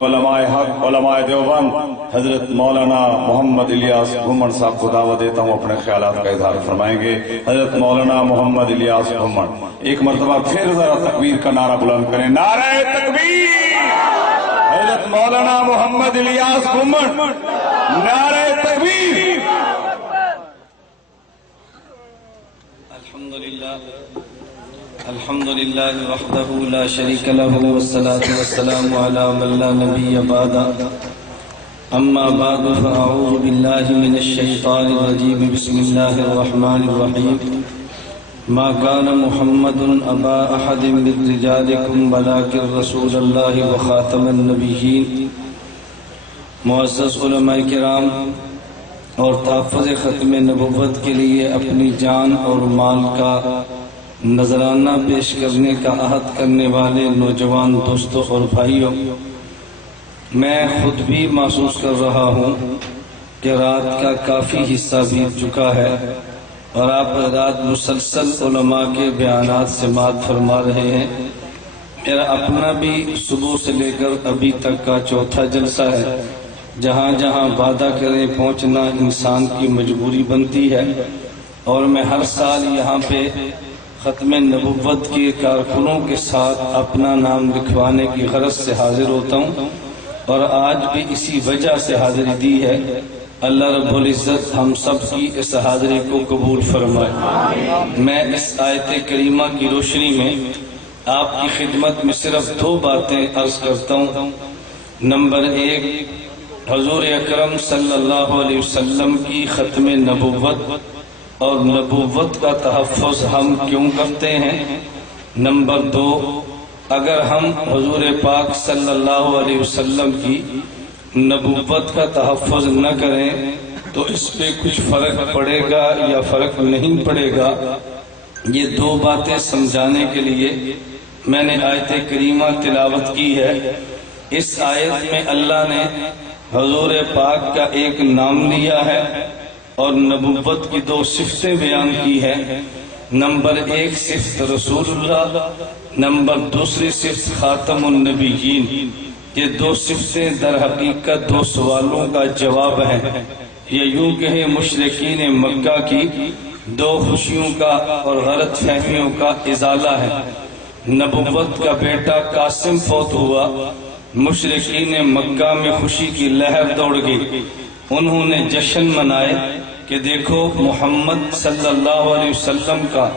علماء حق علماء دیوبند حضرت مولانا محمد الیاس گھمن صاحب کو دعوت دیتا ہوں، اپنے خیالات کا اظہار فرمائیں گے۔ حضرت مولانا محمد الیاس گھمن ایک مرتبہ پھر ذرا تکبیر کا نعرہ بلند کریں، نعرہ تکبیر! حضرت مولانا محمد الیاس گھمن، نعرہ تکبیر! الحمد لله وحده لا شريك له والصلاة والسلام على من لا نبي بعده أما بعد فأعوذ بالله من الشيطان الرجيم بسم الله الرحمن الرحيم ما كان محمد أبا أحد من رجالكم ولكن رسول الله وخاتم النبيين۔ معزز علماء کرام اور تحفظ ختم نبوت کے لیے اپنی جان اور مال کا نذرانہ پیش کرنے کا عہد کرنے والے نوجوان دوستوں اور بھائیوں، میں خود بھی محسوس کر رہا ہوں کہ رات کا کافی حصہ بیت چکا ہے اور آپ رات مسلسل علماء کے بیانات سماعت فرما رہے ہیں۔ میرا اپنا بھی صبح سے لے کر ابھی تک کا چوتھا جلسہ ہے۔ جہاں جہاں وعدہ کریں پہنچنا انسان کی مجبوری بنتی ہے، اور میں ہر سال یہاں پہ ختم نبوت کے کارکنوں کے ساتھ اپنا نام لکھوانے کی غرض سے حاضر ہوتا ہوں، اور آج بھی اسی وجہ سے حاضری دی ہے۔ اللہ رب العزت ہم سب کی اس حاضری کو قبول فرمائے۔ میں اس آیت کریمہ کی روشنی میں آپ کی خدمت میں صرف دو باتیں عرض کرتا ہوں۔ نمبر ایک، حضور اکرم صلی اللہ علیہ وسلم کی ختم نبوت اور نبوت کا تحفظ ہم کیوں کرتے ہیں۔ نمبر دو، اگر ہم حضور پاک صلی اللہ علیہ وسلم کی نبوت کا تحفظ نہ کریں تو اس پہ کچھ فرق پڑے گا یا فرق نہیں پڑے گا۔ یہ دو باتیں سمجھانے کے لیے میں نے آیت کریمہ تلاوت کی ہے۔ اس آیت میں اللہ نے حضور پاک کا ایک نام لیا ہے اور نبوت کی دو صفتیں بیان کی ہیں۔ نمبر ایک صفت رسول اللہ، نمبر دوسری صفت خاتم النبیین۔ یہ دو صفتیں در حقیقت دو سوالوں کا جواب ہیں۔ یہ یوں کہ مشرکین مکہ کی دو خوشیوں کا اور غلط فہمیوں کا ازالہ ہے۔ نبوت کا بیٹا قاسم فوت ہوا، مشرکین مکہ میں خوشی کی لہر دوڑ گئی۔ انہوں نے جشن منائے کہ دیکھو محمد صلی اللہ علیہ وسلم کا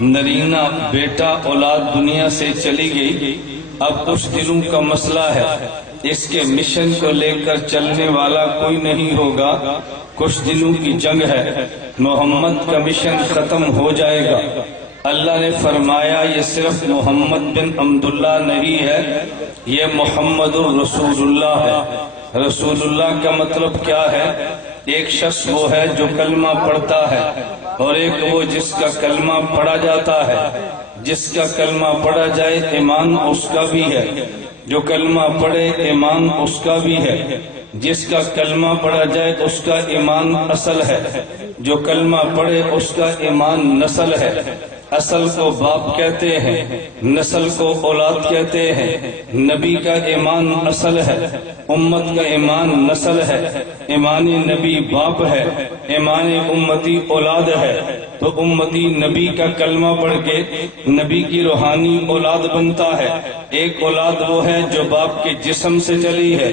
نرینہ بیٹا اولاد دنیا سے چلی گئی، اب کچھ دنوں کا مسئلہ ہے، اس کے مشن کو لے کر چلنے والا کوئی نہیں ہوگا، کچھ دنوں کی جنگ ہے، محمد کا مشن ختم ہو جائے گا۔ اللہ نے فرمایا یہ صرف محمد بن عبداللہ نہیں ہے، یہ محمد الرسول اللہ ہے۔ رسول اللہ کا مطلب کیا ہے؟ ایک شخص وہ ہے جو کلمہ پڑھتا ہے، اور ایک وہ جس کا کلمہ پڑھا جاتا ہے۔ جس کا کلمہ پڑھا جائے ایمان اس کا بھی ہے، جو کلمہ پڑھے ایمان اس کا بھی ہے۔ جس کا کلمہ پڑھا جائے اس کا ایمان اصل ہے، جو کلمہ پڑھے اس کا ایمان نسل ہے۔ اصل کو باپ کہتے ہیں، نسل کو اولاد کہتے ہیں۔ نبی کا ایمان اصل ہے، امت کا ایمان نسل ہے۔ ایمان نبی باپ ہے، ایمان امتی اولاد ہے۔ تو امتی نبی کا کلمہ پڑھ کے نبی کی روحانی اولاد بنتا ہے۔ ایک اولاد وہ ہے جو باپ کے جسم سے چلی ہے،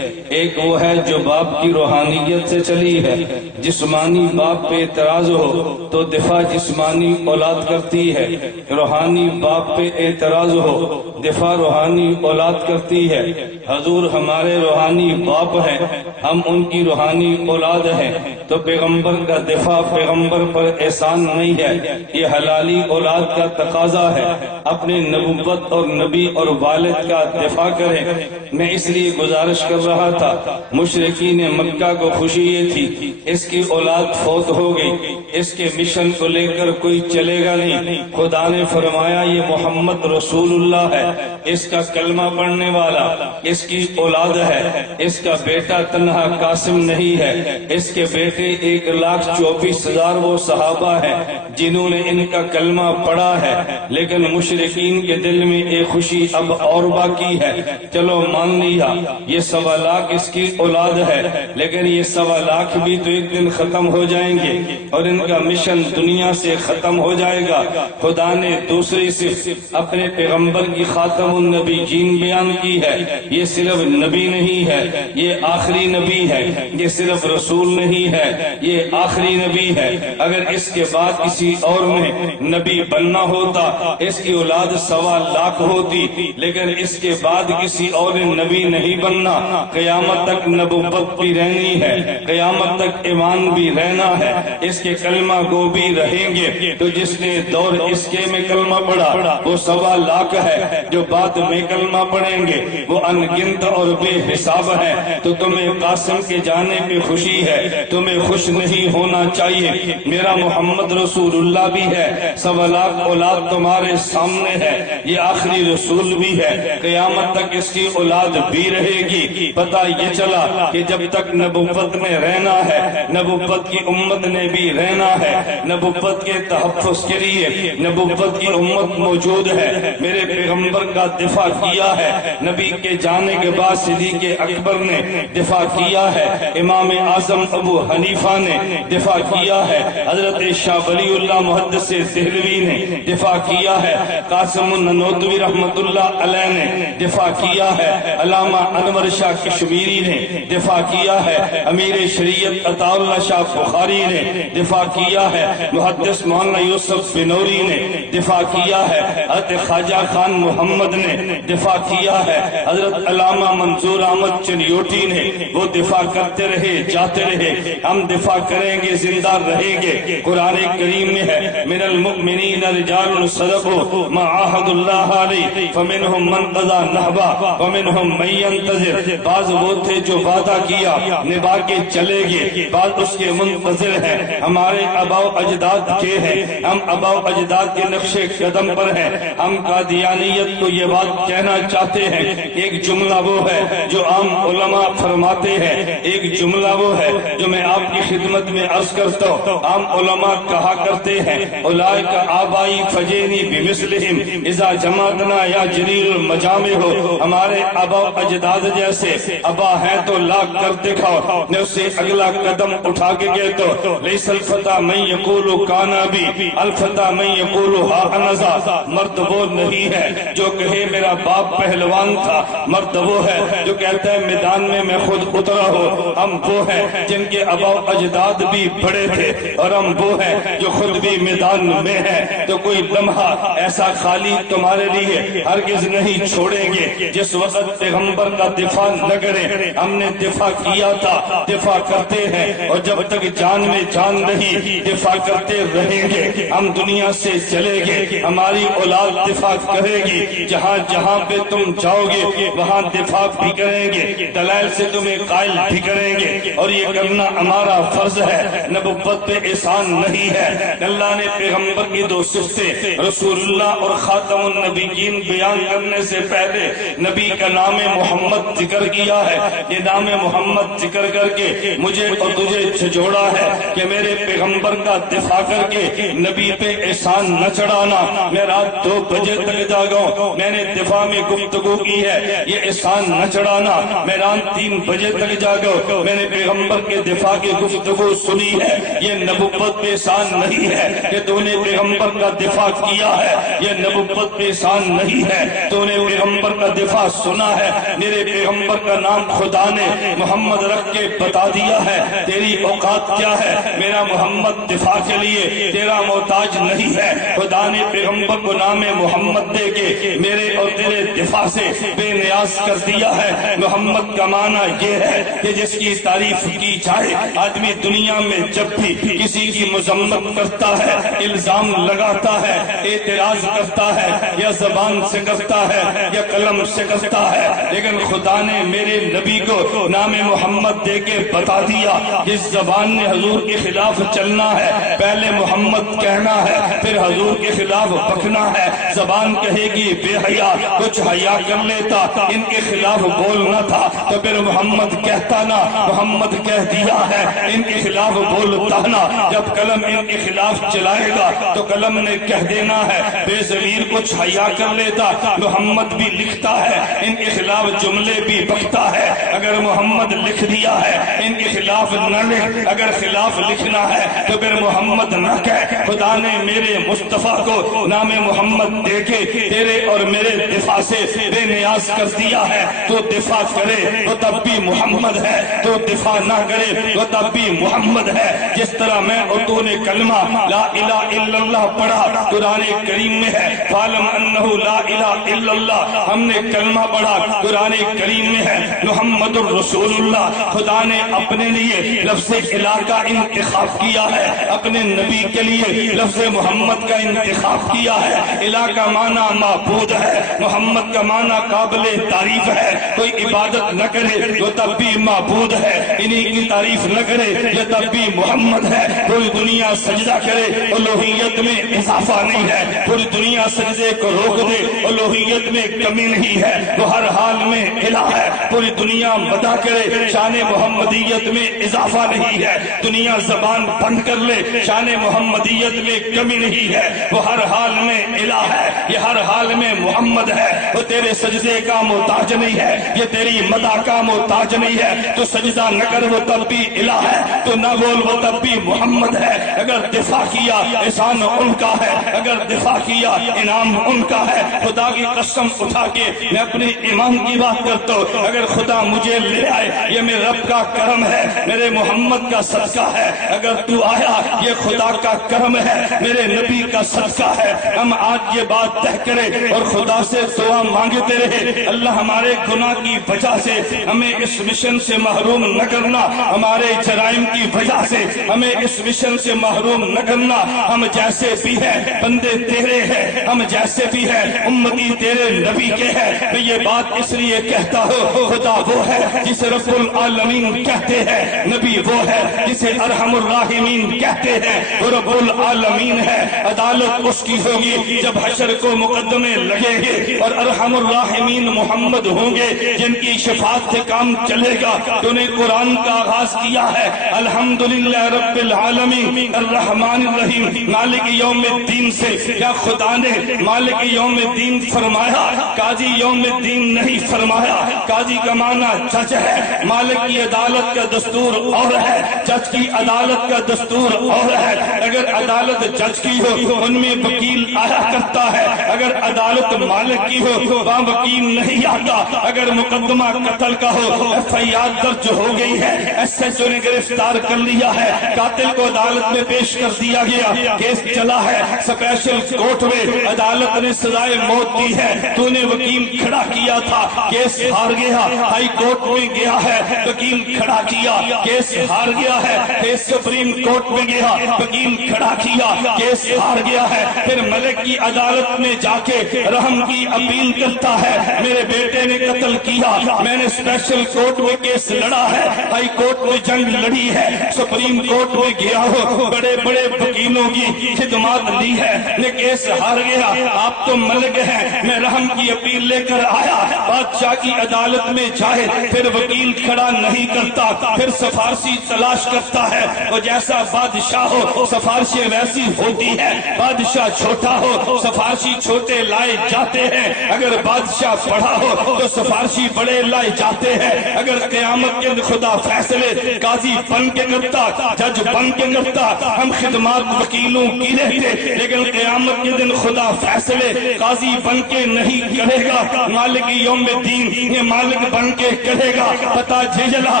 ایک وہ ہے جو باپ کی روحانیت سے چلی ہے۔ جسمانی باپ پہ اعتراض ہو تو دفاع جسمانی اولاد کرتی ہے، روحانی باپ پہ اعتراض ہو دفاع روحانی اولاد کرتی ہے۔ حضور ہمارے روحانی باپ ہیں، ہم ان کی روحانی اولاد ہیں، تو پیغمبر کا دفاع پیغمبر پر احسان نہیں ہے، یہ حلالی اولاد کا تقاضا ہے۔ اپنے نبوت اور نبی اور والد کا دفاع کریں۔ میں اس لیے گزارش کر رہا تھا، مشرکین مکہ کو خوشی یہ تھی اس کی اولاد فوت ہو گئی، اس کے مشن کو لے کر کوئی چلے گا نہیں۔ خدا نے فرمایا یہ محمد رسول اللہ ہے، اس کا کلمہ پڑھنے والا اس کی اولاد ہے، اس کا بیٹا تنہا قاسم نہیں ہے، اس کے بیٹے 1,24,000 وہ صحابہ ہیں جنہوں نے ان کا کلمہ پڑھا ہے، لیکن مشرکین کے دل میں ایک خوشی اب اور باقی ہے۔ چلو مان لیا یہ 1.25 لاکھ اس کی اولاد ہے، لیکن یہ 1.25 لاکھ بھی تو ایک دن ختم ہو جائیں گے اور ان کا مشن دنیا سے ختم ہو جائے گا۔ خدا نے دوسری صرف اپنے پیغمبر کی خاتم النبیین بیان کی ہے، یہ صرف نبی نہیں ہے، یہ آخری نبی ہے، یہ صرف رسول نہیں ہے، یہ آخری نبی ہے۔ اگر اس کے بعد کسی اور نے نبی بننا ہوتا، اس کی اولاد 1.25 لاکھ ہوتی، لیکن اس کے بعد کسی اور نے نبی نہیں بننا۔ قیامت تک نبوت بھی رہنی ہے، قیامت تک ایمان بھی رہنا ہے، اس کے کلمہ گو بھی رہیں گے۔ تو جس نے دور اس کے میں کلمہ پڑھا وہ 1.25 لاکھ ہے، جو بعد میں کلمہ پڑھیں گے وہ ان گنت اور بے حساب ہے۔ تو تمہیں قاسم کے جانے پہ خوشی ہے، تمہیں خوش نہیں ہونا چاہیے۔ میرا محمد رسول اللہ بھی ہے، 1.25 لاکھ اولاد تمہارے سامنے ہے، یہ آخری رسول بھی ہے، قیامت تک اس کی اولاد بھی رہے گی۔ پتہ یہ چلا کہ جب تک نبوت میں رہنا ہے، نبوت کی امت نے بھی رہنا ہے، نبوت کے تحفظ کے لیے نبوت کی امت موجود ہے۔ میرے پیغمبر کا دفاع کیا ہے، نبی کے جانے کے بعد صدیق اکبر نے دفاع کیا ہے، امام اعظم ابو حنیفہ نے دفاع کیا ہے، حضرت شاہ ولی اللہ محدث دہلوی نے دفاع کیا ہے، قاسم النانوتوی رحمت اللہ علیہ نے دفاع کیا ہے، علامہ انور شاہ کشمیری نے دفاع کیا ہے، امیر شریعت عطا اللہ شاہ بخاری نے دفاع کیا ہے، محدث مولانا یوسف بنوری نے دفاع کیا ہے، حضرت خواجہ خان محمد نے دفاع کیا ہے، حضرت علامہ منظور احمد چنیوٹی نے وہ دفاع کرتے رہے، جاتے رہے، ہم دفاع کریں گے، زندہ رہیں گے۔ قرآن کریم میں ہے من المؤمنین رجال صدقوا ما عاہدوا اللہ علیہ فمنہم من قضی نحبہ ومنہم من ینتظر۔ بعض وہ تھے جو وعدہ کیا نبھا کے چلے گئے، بعض اس کے منتظر ہیں۔ ہمارے آباء و اجداد کے ہیں، ہم آباء و اجداد کے نقش قدم پر ہیں۔ ہم قادیانیت کو یہ بات کہنا چاہتے ہیں، ایک جملہ وہ ہے جو عام علماء فرماتے ہیں، ایک جملہ وہ ہے جو میں آپ کی خدمت میں عرض کرتا ہوں۔ عام علماء کہا کرتے ہیں اولئک آبائی فجینی بمثلہم اذا جمعتنا یا جلیل المجامع ہو۔ ہمارے آباء و اجداد جیسے ابا ہے تو لاکھ کر دکھاؤ، نے اسے اگلا قدم اٹھا کے گئے تو لیس الفتى من یقول کان ابی الفتى من یقول ہا انذا۔ مرد وہ نہیں ہے جو کہے میرا باپ پہلوان تھا، مرد وہ ہے جو کہتا ہے میدان میں خود اترا ہو۔ ہم وہ ہیں جن کے آباء و اجداد بھی بڑے تھے، اور ہم وہ ہیں جو خود بھی میدان میں ہیں۔ تو کوئی لمحہ ایسا خالی تمہارے لیے ہرگز نہیں چھوڑیں گے جس وقت پیغمبر کا دفاع نہ کریں۔ ہم نے دفاع کیا تھا، دفاع کرتے ہیں، اور جب تک جان میں جان نہیں دفاع کرتے رہیں گے۔ ہم دنیا سے چلے گے، ہماری اولاد دفاع کرے گی، جہاں جہاں پہ تم جاؤ گے وہاں دفاع بھی کریں گے، دلائل سے تمہیں قائل بھی کریں گے، اور یہ کرنا ہمارا فرض ہے، نبوت پہ احسان نہیں ہے۔ اللہ نے پیغمبر کی 2 صفتیں رسول اللہ اور خاتم النبیین بیان کرنے سے پہلے نبی کا نام محمد ذکر کیا ہے۔ یہ نام محمد ذکر کر کے مجھے اور تجھے جھجوڑا ہے کہ میرے پیغمبر کا دفاع کر کے نبی پہ احسان نہ چڑھانا۔ میں رات 2 بجے تک جاگا ہوں، میں نے دفاع میں گفتگو کی ہے، یہ احسان نہ چڑھانا۔ میں رات 3 بجے تک جاگا ہوں، میں نے پیغمبر کے دفاع کی گفتگو سنی ہے، یہ نبوت پہ احسان نہیں ہے کہ تو نے پیغمبر کا دفاع کیا ہے، یہ نبوت پہ احسان نہیں ہے تو نے پیغمبر کا دفاع سنا ہے۔ میرے پیغمبر کا نام خدا نے محمد رکھ کے بتا دیا ہے، تیری اوقات کیا ہے؟ میرا محمد دفاع کے لیے تیرا محتاج نہیں ہے۔ خدا نے پیغمبر کو نام محمد دے کے میرے اور تیرے دفاع سے بے نیاز کر دیا ہے۔ محمد کا معنی یہ ہے کہ جس کی تعریف کی جائے۔ آدمی دنیا میں جب بھی کسی کی مذمت کرتا ہے، الزام لگاتا ہے، اعتراض کرتا ہے، یا زبان سے کرتا ہے یا قلم سے کرتا ہے، لیکن خدا نے میرے نبی کو نام محمد دے کے بتا دیا جس زبان نے حضور کے خلاف چلنا ہے پہلے محمد کہنا ہے، پھر حضور کے خلاف بکنا ہے۔ زبان کہے گی بے حیا کچھ حیا کر لیتا، ان کے خلاف بولنا تھا تو پھر محمد کہتا نا، محمد کہہ دیا ہے ان کے خلاف بولتا نا، جب قلم ان کے خلاف چلائے گا تو قلم نے کہہ دینا ہے۔ بے ضمیر کچھ حیا کر لیتا، محمد بھی لکھتا ہے ان کے خلاف جملے بھی بکتا ہے، اگر محمد لکھ دیا ہے ان کے خلاف نہ لکھ، اگر خلاف لکھنا ہے تو پھر محمد نہ کہہ۔ خدا نے میرے مصطفیٰ کو نام محمد دے کے تیرے اور میرے دفاع سے بے نیاز کر دیا ہے، تو دفاع کرے وہ تب بھی محمد ہے، تو دفاع نہ کرے وہ تب بھی محمد ہے۔ جس طرح میں اور تو نے کلمہ لا الہ الا اللہ پڑھا، قرآن کریم میں ہے فَعْلَمْ أَنَّهُ لَا إِلَهَ إِلَّا اللَّهِ، ہم نے کلمہ پڑھا قرآن کریم میں ہے محمد الرسول اللہ۔ خدا نے اپنے لیے لفظ الہ کا انتخاب کیا ہے، اپنے نبی کے لیے لفظ محمد کا انتخاب کیا ہے۔ الہ کا معنی معبود ہے، محمد کا معنی قابل تعریف ہے۔ کوئی عبادت نہ کرے وہ تب بھی معبود ہے، انہی کی تعریف نہ کرے یہ تب بھی محمد ہے۔ پوری دنیا سجدہ کرے الوہیت میں اضافہ نہیں ہے، پوری دنیا سجدے کو روک دے الوہیت میں کمی نہیں ہے، وہ ہر حال میں الہ ہے۔ پوری دنیا مدح کرے شان محمدیت میں اضافہ نہیں ہے، دنیا زبان بند کر لے شان محمدیت میں کمی نہیں ہے، وہ ہر حال میں الہ ہے، یہ ہر حال میں محمد ہے۔ وہ تیرے سجدے کا محتاج نہیں ہے، یہ تیری مدح کا محتاج نہیں ہے، تو سجدہ نہ کر وہ تب بھی الہ ہے، تو نہ بول وہ تب بھی محمد ہے۔ اگر دفاع کیا احسان ان کا ہے، اگر دفاع کیا انعام ان کا ہے۔ خدا کی قسم اٹھا کے میں اپنے ایمان کی بات کرتا ہوں، اگر خدا مجھے لے آئے یہ میرے رب کا کرم ہے، میرے محمد کا صدقہ ہے۔ اگر تو آیا یہ خدا کا کرم ہے، میرے نبی کا صدقہ ہے۔ ہم آج یہ بات طے کریں اور خدا سے دعا مانگتے رہے، اللہ ہمارے گناہ کی وجہ سے ہمیں اس مشن سے محروم نہ کرنا، ہمارے جرائم کی وجہ سے ہمیں اس مشن سے محروم نہ کرنا۔ ہم جیسے بھی ہیں بندے تیرے ہیں، ہم جیسے بھی ہیں امتی تیرے نبی کے ہیں۔ میں یہ بات اس لیے کہتا ہوں، خدا وہ ہے جسے رب العالمین کہتے ہیں، نبی وہ ہے جسے ارحم الراحمین کہتے ہیں، وہ رب العالمین ہے۔ عدالت اس کی ہوگی جب حشر کو مقدمے لگے گے اور ارحم الراحمین محمد ہوں گے جن کی شفاعت سے کام چلے گا۔ تو نے قرآن کا آغاز کیا ہے الحمدللہ رب العالمین الرحمن الرحیم مالک یوم الدین سے، کیا خدا نے مالک یوم الدین فرمایا؟ قاضی یوم الدین نہیں فرمایا۔ قاضی کا معنی جج ہے، مالک کی عدالت کا دستور اور ہے، جج کی عدالت کا دستور اور ہے۔ اگر عدالت جج کی ہو ان میں وکیل آیا کرتا ہے، اگر عدالت مالک کی ہو وہاں وکیل نہیں آتا۔ اگر مقدمہ قتل کا ہو ایف آئی آر درج ہو گئی ہے، ایس ایچ او نے گرفتار کر لیا ہے، قاتل کو عدالت میں پیش کر دیا گیا، کیس چلا ہے اسپیشل کورٹ میں، عدالت نے سزائے موت دی ہے، تو نے وکیل کھڑا کیا تھا، کیس ہار گیا، ہائی کورٹ میں گیا ہے، وکیل کھڑا کیا، کیس ہار گیا ہے، کیس سپریم کورٹ میں گیا، وکیل کھڑا کیا، کیس ہار گیا ہے، پھر ملک کی عدالت میں جا کے رحم کی اپیل کرتا ہے، میرے بیٹے نے قتل کیا، میں نے اسپیشل کورٹ میں کیس لڑا ہے، ہائی کورٹ میں جنگ لڑی ہے، سپریم کورٹ میں گیا ہو، بڑے بڑے وکیلوں کی خدمات لی ہے، نے کیس ہار گیا، آپ تو ملک ہیں، میں رحم کی اپیل لے کر آیا، بادشاہ کی عدالت میں جائے پھر وکیل کھڑا نہیں کرتا، پھر سفارشی تلاش کرتا ہے، اور جیسا بادشاہ ہو سفارشیں ویسی ہوتی ہے، بادشاہ چھوٹا ہو سفارشی چھوٹے لائے جاتے ہیں، اگر بادشاہ بڑا ہو تو سفارشی بڑے لائے جاتے ہیں، اگر قیامت کے دن خدا فیصلے قاضی بن کے کرتا، جج بن کے کرتا، ہم خدمات وکیلوں کی رہتے، لیکن قیامت کے دن خدا فیصلے قاضی بن کے نہیں کرے گا، مالک یوم الدین یہ مالک بن کے کرے گا۔ پتہ جلا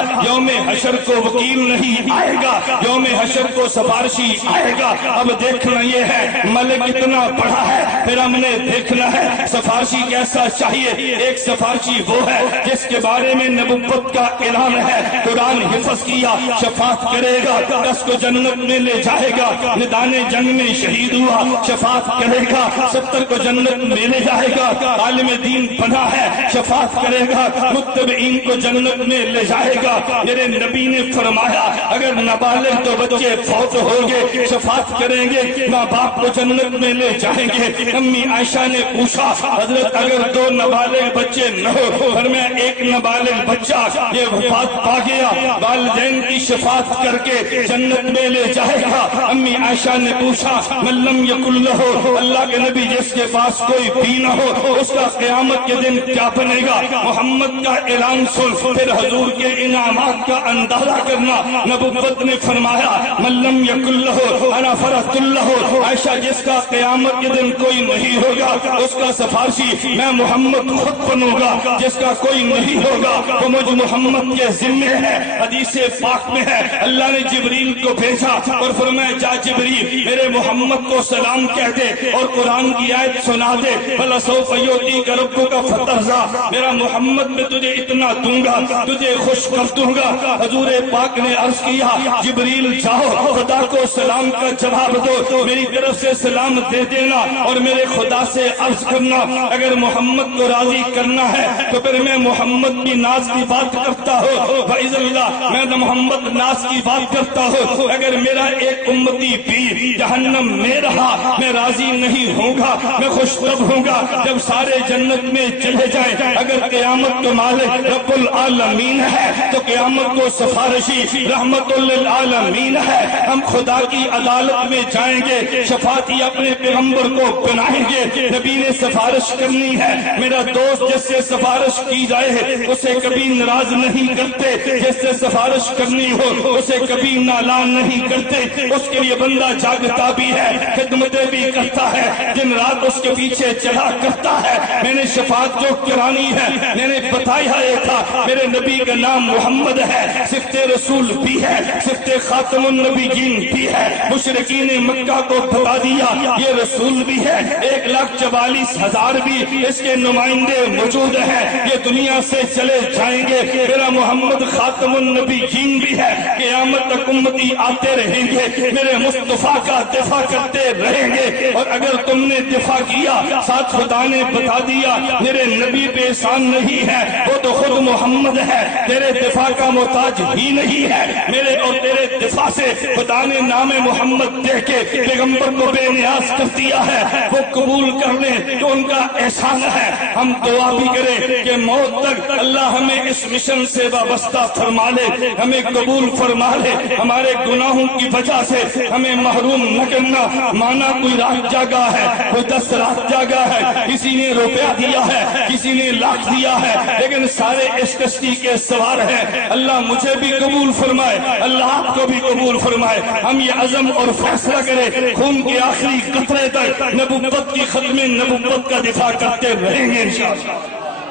یوم حشر کو وکیل نہیں آئے گا، یوم حشر کو سفارشی آئے گا۔ اب دیکھنا یہ ہے ملک اتنا بڑا ہے، پھر ہم نے دیکھنا ہے سفارشی کیسا چاہیے۔ ایک سفارشی وہ ہے جس کے بارے میں نبوت کا اعلان ہے، قرآن حفظ کیا، شفاعت کرے گا، 10 کو جنت میں لے جائے گا، میدان جنگ میں شہید ہوا شفاعت کرے گا، 70 کو جنت میں لے جائے گا، عالم دین بنا ہے شفاعت کرے گا، متبعین کو جنت میں لے جائے گا۔ میرے نبی نے فرمایا اگر نابالغ تو بچے فوت ہو گے شفاعت کریں گے، ماں باپ کو جنت میں لے جائیں گے۔ امی عائشہ نے پوچھا حضرت اگر 2 نابالغ بچے نہ ہو، فرمایا ایک نابالغ بچہ یہ وفات پا گیا، والدین کی شفاعت کر کے جنت میں لے جائے گا۔ امی عائشہ نے پوچھا من لم یکن لہ، اللہ کے نبی جس کے پاس کوئی بھی نہ ہو اس کا قیامت کے دن کیا بنے گا؟ محمد کا اعلان سن پھر حضور کے انعامات کا اندازہ کرنا۔ نبوت نے فرمایا من لم یکن لہ انا فرۃ لہ، عائشہ جس کا قیامت کے دن کوئی نہیں ہوگا اس کا سفارشی میں محمد خود بنوں گا، جس کا کوئی نہیں ہوگا وہ مجھ محمد کے ذمے ہے۔ حدیث پاک میں ہے اللہ نے جبریل کو بھیجا اور فرمایا جا جبریل میرے محمد کو سلام کہہ دے اور قرآن کی آیت سنا دے، فَلَسَوْفَ يُعْطِيكَ رَبُّكَ فَتَرْضَىٰ، میرا محمد میں تجھے اتنا دوں گا، تجھے خوش کر دوں گا۔ حضور پاک نے عرض کیا جبریل جاؤ خدا کو سلام کا جواب دو، میری طرف سے سلام دے دینا اور میرے خدا سے عرض کرنا اگر محمد کو راضی کرنا ہے تو پھر میں محمد کی ناز کی بات کرتا ہوں، فَإِذَا اللَّهِ میں محمد ناز کی بات کرتا ہوں، اگر میرا ایک امتی بھی جہنم میں رہا میں راضی نہیں ہوں گا، میں خوش تب ہوں گا جب سارے جنت میں چلے جائیں۔ اگر قیامت کا مالک رب العالمین ہے تو قیامت کو سفارشی رحمت للعالمین ہے۔ ہم خدا کی عدالت میں جائیں گے، شفاعتی اپنے پیغمبر کو بنائیں گے، نبی نے سفارش کرنی ہے۔ میرا دوست جس سے سفارش کی جائے اسے کبھی ناراض نہیں کرتے، جس سے سفارش کرنی ہو اسے کبھی نالان نہیں کرتے، اس کے لیے بندہ جاگتا بھی ہے، خدمتیں بھی کرتا ہے، دن رات اس کے پیچھے چلا کرتا ہے۔ میں نے شفاعت جو کرانی ہے میں نے بتایا یہ تھا میرے نبی کا نام محمد ہے، صفت رسول بھی ہے، صفت خاتم النبیین بھی ہے۔ مشرکین مکہ کو بتا دیا یہ رسول بھی ہے، 1,44,000 بھی اس کے نمائندے موجود ہیں، یہ دنیا سے چلے جائیں گے۔ میرا محمد خاتم النبیین بھی ہے، قیامت تک امتی آتے رہیں گے، میرے مصطفیٰ کا دفاع کرتے رہیں گے، اور اگر تم نے دفاع کیا ساتھ خدا نے بتا دیا میرے نبی پہ احسان نہیں ہے، وہ تو خود محمد ہے، تیرے دفاع کا محتاج ہی نہیں ہے۔ میرے اور تیرے دفاع سے خدا نے نام محمد دے کے پیغمبر کو بے نیاز کر دیا ہے، وہ قبول کر لیں تو ان کا احسان ہے۔ ہم دعا بھی کریں کہ موت تک اللہ ہمیں اس مشن سے وابستہ فرما لے، ہمیں قبول فرما لے، ہمارے گناہوں کی وجہ سے ہمیں محروم نہ کرنا۔ مانا کوئی رات جاگا ہے، کوئی 10 رات جاگا ہے، کسی نے روپیہ دیا ہے، کسی نے لاکھ دیا ہے، لیکن سارے اس کشتی کے سوار ہیں۔ اللہ مجھے بھی قبول فرمائے، اللہ آپ کو بھی قبول فرمائے۔ ہم یہ عزم اور فیصلہ کریں خون کے آخری قطرے تک نبوت کی ختم نبوت کا دفاع کرتے رہیں گے انشاءاللہ۔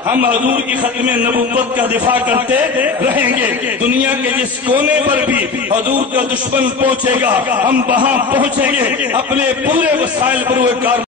ہم حضور کی ختم نبوت کا دفاع کرتے رہیں گے۔ دنیا کے جس کونے پر بھی حضور کا دشمن پہنچے گا ہم وہاں پہنچیں گے، اپنے پورے وسائل پر وہ کار